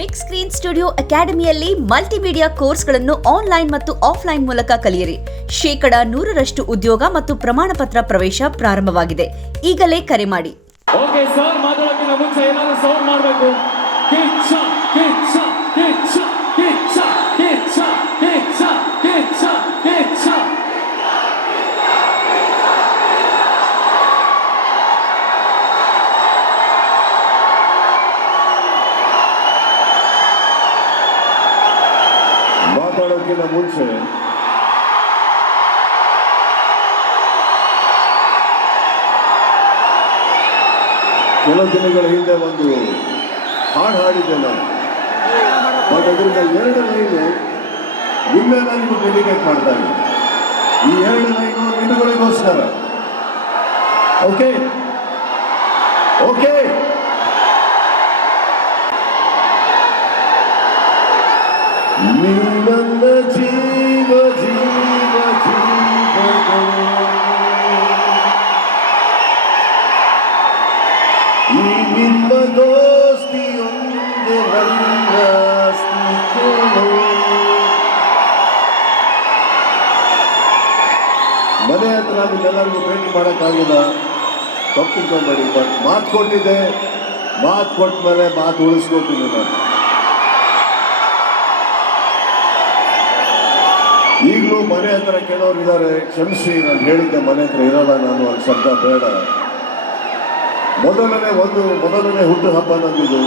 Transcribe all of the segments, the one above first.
Big screen studio ಅಕಾಡೆಮಿಯಲ್ಲಿ multimedia ಕೋರ್ಸ್ಗಳನ್ನು online ಮತ್ತು ಆಫ್ಲೈನ್ ಮೂಲಕ ಕಲಿಯಿರಿ. ಶೇಕಡ ನೂರರಷ್ಟು ಉದ್ಯೋಗ ಮತ್ತು ಪ್ರಮಾಣ ಪತ್ರ ಪ್ರವೇಶ ಪ್ರಾರಂಭವಾಗಿದೆ. ಈಗಲೇ ಕರೆ ಮಾಡಿ. ಮುಂಚೆ ಕೆಲವು ದಿನಗಳ ಹಿಂದೆ ಒಂದು ಹಾಡು ಹಾಡಿದ್ದೆ ನಾನು. ಬಟ್ ಅದರಿಂದ ಎರಡು ಲೈನು ನಾನು ಡೆಡಿಕೇಟ್ ಮಾಡ್ತಾ ಈ ಎರಡು ಲೈನು ನಿಮಗಳಿಗೋಸ್ಕರ ಓಕೆ ಓಕೆ ಮನೆ ಎಲ್ಲರಿಗೂ ಭೇಟಿ ಮಾಡೋಕ್ಕಾಗಿಲ್ಲ. ತಪ್ಪು ಬಟ್ ಮಾತು ಕೊಟ್ಟಿದ್ದೆ, ಮಾತು ಕೊಟ್ಟ ಮೇಲೆ ಮಾತು ಉಳಿಸ್ಕೊತೀನಿ ನಾನು. ಈಗಲೂ ಮನೆ ಹತ್ರ ಕೆಲವರು ಇದ್ದಾರೆ, ಕ್ಷಮಿಸಿ, ನಾನು ಹೇಳಿದ್ದೆ ಮನೆ ಹತ್ರ ಇರಲ್ಲ ನಾನು ಅಲ್ಲಿ ಶಬ್ದ ಬೇಡ. ಮೊದಲನೇ ಒಂದು, ಮೊದಲನೇ ಹುಟ್ಟು ಹಬ್ಬ ನಂದಿದು.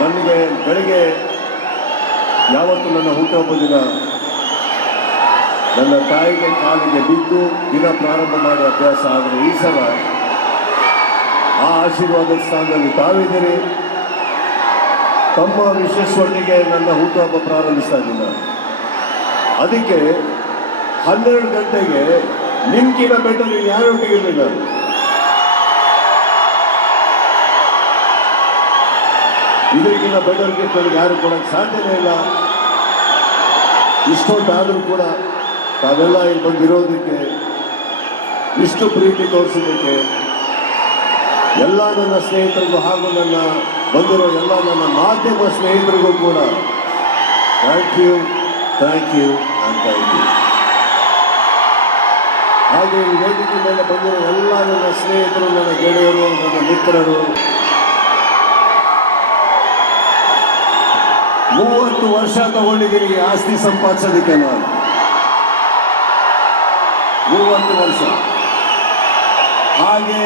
ನನಗೆ ಬೆಳಗ್ಗೆ ಯಾವತ್ತು ನನ್ನ ಹುಟ್ಟುಹಬ್ಬ ದಿನ? ನನ್ನ ತಾಯಿಗೆ ಕಾಲಿಗೆ ಬಿದ್ದು ದಿನ ಪ್ರಾರಂಭ ಮಾಡಿ ಅಭ್ಯಾಸ ಆದರೆ ಈ ಸಲ ಆ ಆಶೀರ್ವಾದದ ಸ್ಥಾನದಲ್ಲಿ ತಾವಿದ್ದೀರಿ. ತಮ್ಮ ವಿಶೇಷೊಟ್ಟಿಗೆ ನನ್ನ ಹುಟ್ಟುಹಬ್ಬ ಪ್ರಾರಂಭಿಸ್ತಾ ಇದ್ದೀನಿ. ಅದಕ್ಕೆ ಹನ್ನೆರಡು ಗಂಟೆಗೆ ನಿಮ್ಗಿನ ಬೆಟರ್ ಯಾರೊಟ್ಟಿಗೆ ಇರಲಿಲ್ಲ ಇದಕ್ಕಿಂತ ಬೆಟರ್ ಗಿಫ್ಟ್ ಯಾರು ಕೊಡಕ್ಕೆ ಸಾಧ್ಯನೇ ಇಲ್ಲ. ಇಷ್ಟೊಂದಾದರೂ ಕೂಡ ತಾವೆಲ್ಲ ಇಲ್ಲಿ ಬಂದಿರೋದಕ್ಕೆ, ಇಷ್ಟು ಪ್ರೀತಿ ತೋರಿಸೋದಕ್ಕೆ ಎಲ್ಲ ನನ್ನ ಸ್ನೇಹಿತರಿಗೂ ಹಾಗೂ ನನ್ನ ಬಂದಿರೋ ಎಲ್ಲ ನನ್ನ ಮಾಧ್ಯಮ ಸ್ನೇಹಿತರಿಗೂ ಕೂಡ thank you thank you and thank you ಹಾಗೆ ಈ ವೇದಿಕೆ ಮೇಲೆ ಬಂದಿರೋ ಎಲ್ಲ ನನ್ನ ಸ್ನೇಹಿತರು, ನನ್ನ ಗೆಳೆಯರು, ನನ್ನ ಮಿತ್ರರು, ಮೂವತ್ತು ವರ್ಷ ತಗೊಂಡಿದ್ದೀನಿ ಆಸ್ತಿ ಸಂಪಾದಿಸೋದಕ್ಕೆ ನಾನು. ಮೂವತ್ತು ವರ್ಷ. ಹಾಗೆ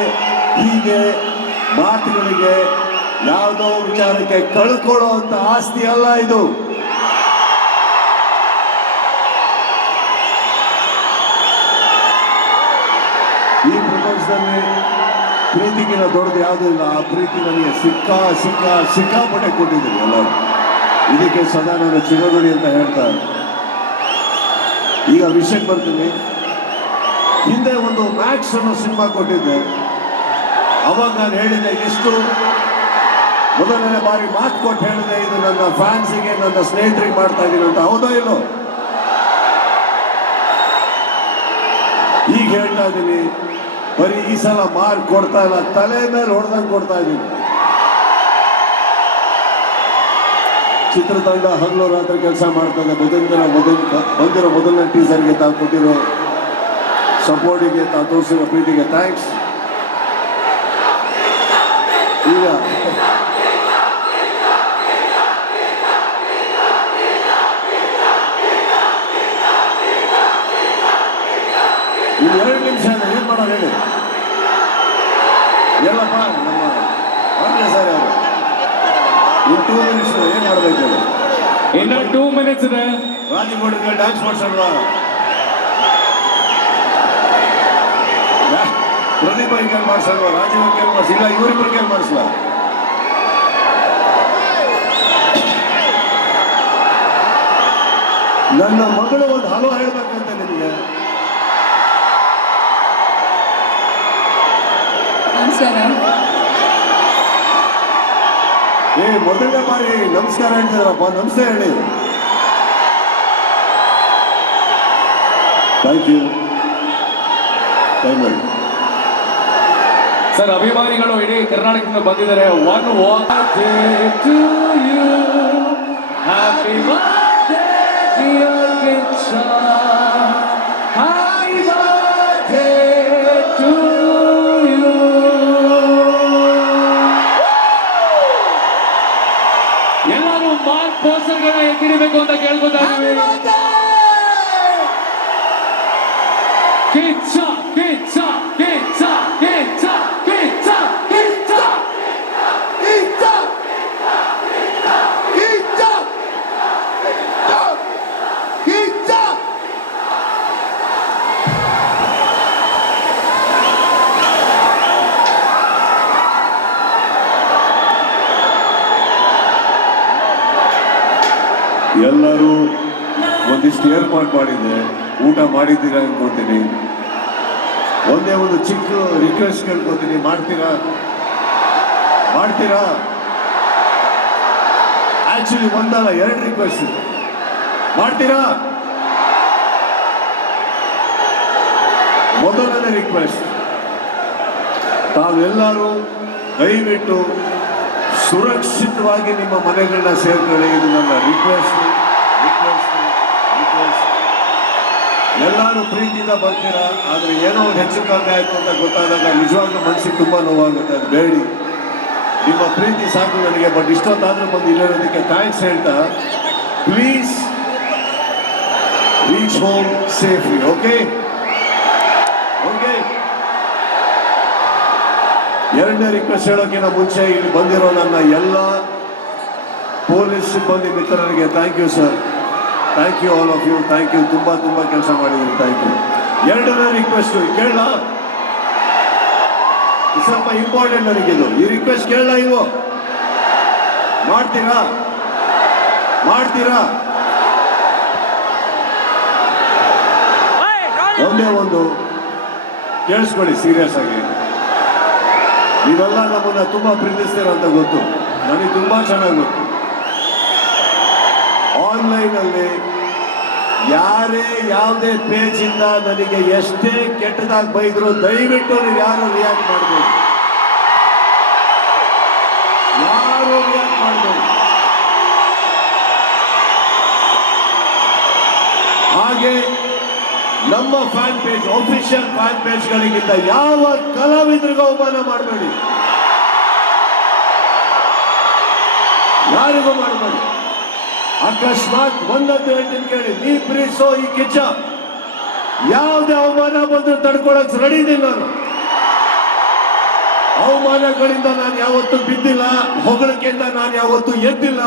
ಹೀಗೆ ಮಾತುಗಳಿಗೆ ಯಾವುದೋ ವಿಚಾರಕ್ಕೆ ಕಳ್ಕೊಳ್ಳೋ ಅಂತ ಆಸ್ತಿ ಅಲ್ಲ ಇದು. ಈ ಪ್ರಪಂಚದಲ್ಲಿ ಪ್ರೀತಿಗಿನ ದೊಡ್ಡದು ಯಾವುದೂ ಇಲ್ಲ. ಆ ಪ್ರೀತಿ ನನಗೆ ಸಿಕ್ಕಾ ಸಿಕ್ಕಾ, ಸಿಕ್ಕಾಪಟ್ಟೆ ಕೊಟ್ಟಿದ್ದೀನಿ ಎಲ್ಲರೂ. ಇದಕ್ಕೆ ಸದಾ ನಾನು ಚಿರಗುಡಿ ಅಂತ ಹೇಳ್ತಾರೆ ಈಗ ವಿಷಯಕ್ಕೆ ಬರ್ತೀನಿ. ಹಿಂದೆ ಒಂದು ಮ್ಯಾಕ್ಸ್ ಅನ್ನೋ ಸಿನಿಮಾ ಕೊಟ್ಟಿದ್ದೆ. ಅವಾಗ ನಾನು ಹೇಳಿದೆ, ಇಷ್ಟು ಮೊದಲನೇ ಬಾರಿ ಮಾತು ಕೊಟ್ಟು ಹೇಳಿದೆ, ಇದು ನನ್ನ ಫ್ಯಾನ್ಸಿಗೆ ನನ್ನ ಸ್ನೇಹಿತರಿಗೆ ಮಾಡ್ತಾ ಇದ್ದೀನಿ ಅಂತ. ಹೌದೋ ಇಲ್ಲೋ? ಈಗ ಹೇಳ್ತಾ ಇದ್ದೀನಿ ಬರೀ ಈ ಸಲ ಮಾರ್ಕ್ ಕೊಡ್ತಾ ಇಲ್ಲ, ತಲೆ ಮೇಲೆ ಹೊಡೆದಂಗೆ ಕೊಡ್ತಾ ಇದ್ದೀನಿ ಚಿತ್ರತಂಡ ಹಗಲು ರಾತ್ರಿ ಕೆಲಸ ಮಾಡ್ತಾ ಇದೆ ಮೊದಲಿನ ಮೊದಲ ಬಂದಿರೋ ಮೊದಲನೇ ಟೀಸರ್ಗೆ ತಾವು ಕೊಟ್ಟಿರೋ ಸಪೋರ್ಟಿಗೆ ತಾವು ತೋರಿಸಿರೋ ಪ್ರೀತಿಗೆ ಥ್ಯಾಂಕ್ಸ್ ಈಗ ಇನ್ನು ಎರಡು ನಿಮಿಷ ಇದೆ ಏನು ಮಾಡೋದು ಹೇಳಿ ಎಲ್ಲಪ್ಪ ನಮ್ಮ ಆಂಧ್ರ ಸರ್ ಅವರು ಇನ್ನು ಟೂ ಮಿನಿಟ್ಸ್ ಏನು ಮಾಡ್ಬೇಕು ಹೇಳಿ ಇನ್ನ ಟೂ ಮಿನಿಟ್ಸ್ ಇದೆ ರಾಜಗೋಡಿಗೆ ಡ್ಯಾನ್ಸ್ ಮಾಡ್ಸಲ್ವಾ ಪ್ರದೀಪ್ ಕೈಲಿ ಮಾಡಿಸಲ್ವ? ರಾಜೀವ್ ಕೈಲಿ ಮಾಡಿಸಿ? ಇಲ್ಲ ಇವರಿಬ್ಬರು ಕೈಲಿ ಮಾಡಿಸಲ್ಲ ನನ್ನ ಮಗಳು ಒಂದು ಹಲೋ ಹೇಳ್ಬೇಕಂತ ನಿಮಗೆ. ಏ ಮೊದಲನೇ ಬಾರಿ ನಮಸ್ಕಾರ ಹೇಳ್ತಿದ್ರಪ್ಪ ನಮಸ್ತೆ ಹೇಳಿ. ಥ್ಯಾಂಕ್ ಯು ಟೈಮ್ ಸರ್ ಅಭಿಮಾನಿಗಳು ಇಡೀ ಕರ್ನಾಟಕದಿಂದ ಬಂದಿದ್ದಾರೆ. ಒನ್ ಎಲ್ಲರೂ ಮಾರ್ಕ್ ಪೋಸ್ಟರ್ಗಳನ್ನ ಎತ್ತಿಡಬೇಕು ಅಂತ ಕೇಳ್ಕೊತಾ ಇದ್ದೀವಿ. ಕಿಚ್ಚ ಕಿಚ್ಚ ಕಿಚ್ಚ ಕಿಚ್ಚ ಕಿಚ್ಚ ಎಲ್ಲರೂ ಒಂದಿಷ್ಟು ಏರ್ಪಾಟ್ ಮಾಡಿದ್ದೆ ಊಟ ಮಾಡಿದ್ದೀರಾ ಅನ್ಕೊತೀನಿ. ಒಂದೇ ಒಂದು ಚಿಕ್ಕ ರಿಕ್ವೆಸ್ಟ್ ಕೇಳ್ಕೊತೀನಿ. ಮಾಡ್ತೀರಾ? ಮಾಡ್ತೀರಾ? ಆಕ್ಚುಲಿ ಒಂದಲ್ಲ, ಎರಡು ರಿಕ್ವೆಸ್ಟ್ ಮಾಡ್ತೀರಾ? ಮೊದಲನೇ ರಿಕ್ವೆಸ್ಟ್ ತಾವೆಲ್ಲರೂ ದಯವಿಟ್ಟು ಸುರಕ್ಷಿತವಾಗಿ ನಿಮ್ಮ ಮನೆಗಳನ್ನ ಸೇರ್ಕೊಳ್ಳಿ. ಇದು ನನ್ನ ರಿಕ್ವೆಸ್ಟ್ ರಿಕ್ವೆಸ್ಟ್ ರಿಕ್ವೆಸ್ಟ್ ಎಲ್ಲರೂ ಪ್ರೀತಿಯಿಂದ ಬರ್ತೀರಾ? ಆದರೆ ಏನೋ ಒಂದು ಹೆಚ್ಚು ಕಮ್ಮಿ ಆಯಿತು ಅಂತ ಗೊತ್ತಾದಾಗ ನಿಜವಾಗ್ಲೂ ಮನಸ್ಸಿಗೆ ತುಂಬ ನೋವಾಗುತ್ತೆ. ಅದು ಬೇಡಿ. ನಿಮ್ಮ ಪ್ರೀತಿ ಸಾಕು ನನಗೆ ಬಟ್ ಇಷ್ಟೊತ್ತಾದರೂ ಬಂದು ಇಲ್ಲಿರೋದಕ್ಕೆ ಥ್ಯಾಂಕ್ಸ್ ಹೇಳ್ತಾ please reach home safely okay okay ಎರಡನೇ ರಿಕ್ವೆಸ್ಟ್ ಹೇಳೋಕ್ಕಿಂತ ಮುಂಚೆ ಇಲ್ಲಿ ಬಂದಿರೋ ನನ್ನ ಎಲ್ಲ ಪೊಲೀಸ್ ಸಿಬ್ಬಂದಿ ಮಿತ್ರರಿಗೆ thank you sir thank you all of you thank you ತುಂಬ ತುಂಬ ಕೆಲಸ ಮಾಡಿದ್ದೀನಿ ಥ್ಯಾಂಕ್ ಯು ಎರಡನೇ ರಿಕ್ವೆಸ್ಟ್ ಕೇಳ ಸ್ವಲ್ಪ ಇಂಪಾರ್ಟೆಂಟ್ ನನಗಿದು ಈ ರಿಕ್ವೆಸ್ಟ್ ಕೇಳ ಇವು? ಮಾಡ್ತೀರಾ? ಮಾಡ್ತೀರಾ? ಒಂದೇ ಒಂದು. ಕೇಳಿಸ್ಕೊಳ್ಳಿ ಸೀರಿಯಸ್ ಆಗಿ. ನೀವೆಲ್ಲ ನಮ್ಮನ್ನ ತುಂಬಾ ಪ್ರೀತಿಸ್ತೀರ ಅಂತ ಗೊತ್ತು. ನನಗೆ ತುಂಬಾ ಚೆನ್ನಾಗಿ ಗೊತ್ತು. ಆನ್ಲೈನ್ ಅಲ್ಲಿ ಯಾರೇ ಯಾವುದೇ ಪೇಜಿಂದ ನನಗೆ ಎಷ್ಟೇ ಕೆಟ್ಟದಾಗಿ ಬೈದ್ರು ದಯವಿಟ್ಟು ನೀವು ಯಾರು ರಿಯಾಕ್ಟ್ ಮಾಡಬೇಕು ಯಾರು ರಿಯಾಕ್ಟ್ ಮಾಡಬೇಕು ಹಾಗೆ ನಮ್ಮ ಫ್ಯಾನ್ ಪೇಜ್ ಆಫಿಷಿಯಲ್ ಫ್ಯಾನ್ ಪೇಜ್ಗಳಿಗಿಂತ ಯಾವ ಕಲಾವಿದರಿಗೂ ಅವಮಾನ ಮಾಡಬೇಡಿ. ಯಾರಿಗೂ ಮಾಡಬೇಡಿ. ಅಕಸ್ಮಾತ್ ಒಂದತ್ತು ಹೇಳ್ತೀನಿ ಕೇಳಿ, ನೀ ಪ್ರೀಸೋ ಈ ಕಿಚ್ಚ, ಯಾವುದೇ ಅವಮಾನ ಬಂದು ತಡ್ಕೊಳಕ್ ರೆಡಿ ಇದ್ದೀನಿ ನಾನು. ಅವಮಾನಗಳಿಂದ ನಾನು ಯಾವತ್ತೂ ಬಿದ್ದಿಲ್ಲ, ಹೊಗಳಿಕೆಯಿಂದ ನಾನು ಯಾವತ್ತೂ ಎದ್ದಿಲ್ಲ.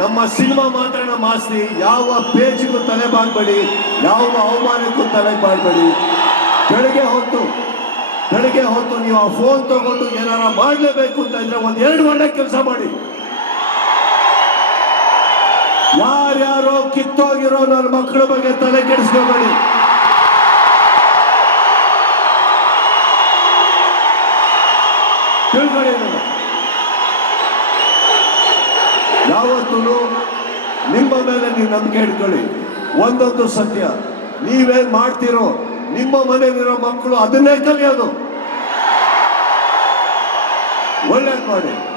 ನಮ್ಮ ಸಿನಿಮಾ ಮಾತ್ರ ನಮ್ಮ ಆಸ್ತಿ. ಯಾವ ಪೇಜ್ಗೂ ತಲೆ ಬಾಗ್ಬೇಡಿ, ಯಾವ ಅವಮಾನಕ್ಕೂ ತಲೆ ಬಾಗ್ಬೇಡಿ. ಬೆಳಗ್ಗೆ ಹೊತ್ತು ಬೆಳಗ್ಗೆ ಹೊತ್ತು ನೀವು ಆ ಫೋನ್ ತಗೊಂಡು ಏನಾರ ಮಾಡಲೇಬೇಕು ಅಂತ ಇದ್ರೆ ಒಂದ್ ಎರಡು ಒಳ್ಳೆ ಕೆಲಸ ಮಾಡಿ. ಯಾರ್ಯಾರೋ ಕಿತ್ತೋಗಿರೋ ನನ್ನ ಮಕ್ಕಳ ಬಗ್ಗೆ ತಲೆ ಕೆಡಿಸ್ಕೋಬೇಡಿ ತಿಳ್ಕೊಳ್ಳಿ ಇದನ್ನ. ಯಾವತ್ತೂ ನಿಮ್ಮ ಮೇಲೆ ಹೇಳ್ಕೊಳ್ಳಿ ಒಂದೊಂದು ಸತ್ಯ. ನೀವೇನ್ ಮಾಡ್ತೀರೋ ನಿಮ್ಮ ಮನೆಯಲ್ಲಿರೋ ಮಕ್ಕಳು ಅದನ್ನೇ ಕಲಿಯೋದು. ಒಳ್ಳೇದು ಮಾಡಿ.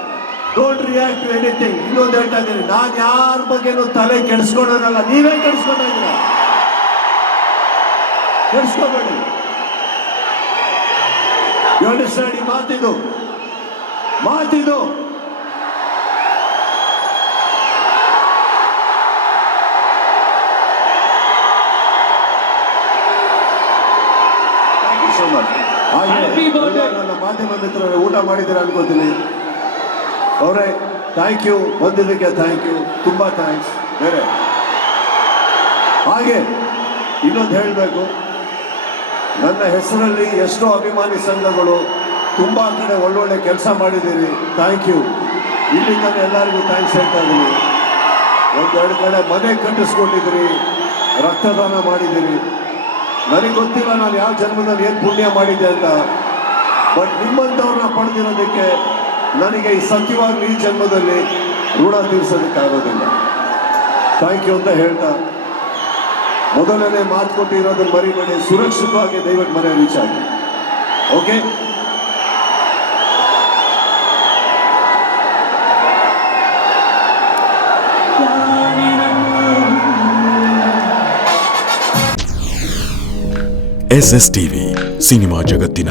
ಡೋಂಟ್ ರಿಯಾಕ್ಟ್ ಟು ಎನಿಥಿಂಗ್ ಇನ್ನೊಂದು ಹೇಳ್ತಾ ಇದ್ದೀನಿ. ನಾನು ಯಾರ ಬಗ್ಗೆನೂ ತಲೆ ಕೆಡಿಸ್ಕೊಳ್ಳೋದಲ್ಲ ನೀವೇ ಕೆಡಿಸ್ಕೊತಾ ಇದ್ದೀರ? ಕೆಡಿಸ್ಕೋಬೇಡಿ. ಈ ಮಾತಿದು? ಮಾತಿದು? ಮಾಧ್ಯಮ ಮಿತ್ರರೇ, ಊಟ ಮಾಡಿದ್ದೀರಾ ಅನ್ಕೋತೀನಿ ಅವರೇ ಥ್ಯಾಂಕ್ ಯು ಬಂದಿದ್ದಕ್ಕೆ ಥ್ಯಾಂಕ್ ಯು ತುಂಬ ಥ್ಯಾಂಕ್ಸ್ ಬೇರೆ. ಹಾಗೆ, ಇನ್ನೊಂದು ಹೇಳಬೇಕು. ನನ್ನ ಹೆಸರಲ್ಲಿ ಎಷ್ಟೋ ಅಭಿಮಾನಿ ಸಂಘಗಳು ತುಂಬ ಕಡೆ ಒಳ್ಳೊಳ್ಳೆ ಕೆಲಸ ಮಾಡಿದ್ದೀರಿ. ಥ್ಯಾಂಕ್ ಯು ಇಲ್ಲಿಂದ ಎಲ್ಲರಿಗೂ ಥ್ಯಾಂಕ್ಸ್ ಹೇಳ್ತಾ ಇದ್ದೀನಿ. ಒಂದೆರಡು ಕಡೆ ಮನೆ ಕಟ್ಟಿಸ್ಕೊಂಡಿದ್ದೀರಿ ರಕ್ತದಾನ ಮಾಡಿದ್ದೀರಿ. ನನಗೆ ಗೊತ್ತಿಲ್ಲ ನಾನು ಯಾವ ಜನ್ಮದಲ್ಲಿ ಏನು ಪುಣ್ಯ ಮಾಡಿದ್ದೆ ಅಂತ. ಬಟ್ ನಿಮ್ಮಂತವ್ರನ್ನ ಪಡೆದಿರೋದಕ್ಕೆ ನನಗೆ ಈ ಸತ್ಯವಾಗಿ ಈ ಜನ್ಮದಲ್ಲಿ ಋಣ ತೀರ್ಸೋದಕ್ಕಾಗೋದಿಲ್ಲ ಥ್ಯಾಂಕ್ ಯು ಅಂತ ಹೇಳ್ತಾ ಮೊದಲನೇ ಮಾತು ಕೊಟ್ಟಿರೋದನ್ನು ಮರಿಬೇಡಿ. ಸುರಕ್ಷಿತವಾಗಿ ದಯವಿಟ್ಟು ಮನೆ ರೀಚ್ ಆಗಿ. Okay S S TV cinema ಜಗತ್ತಿನ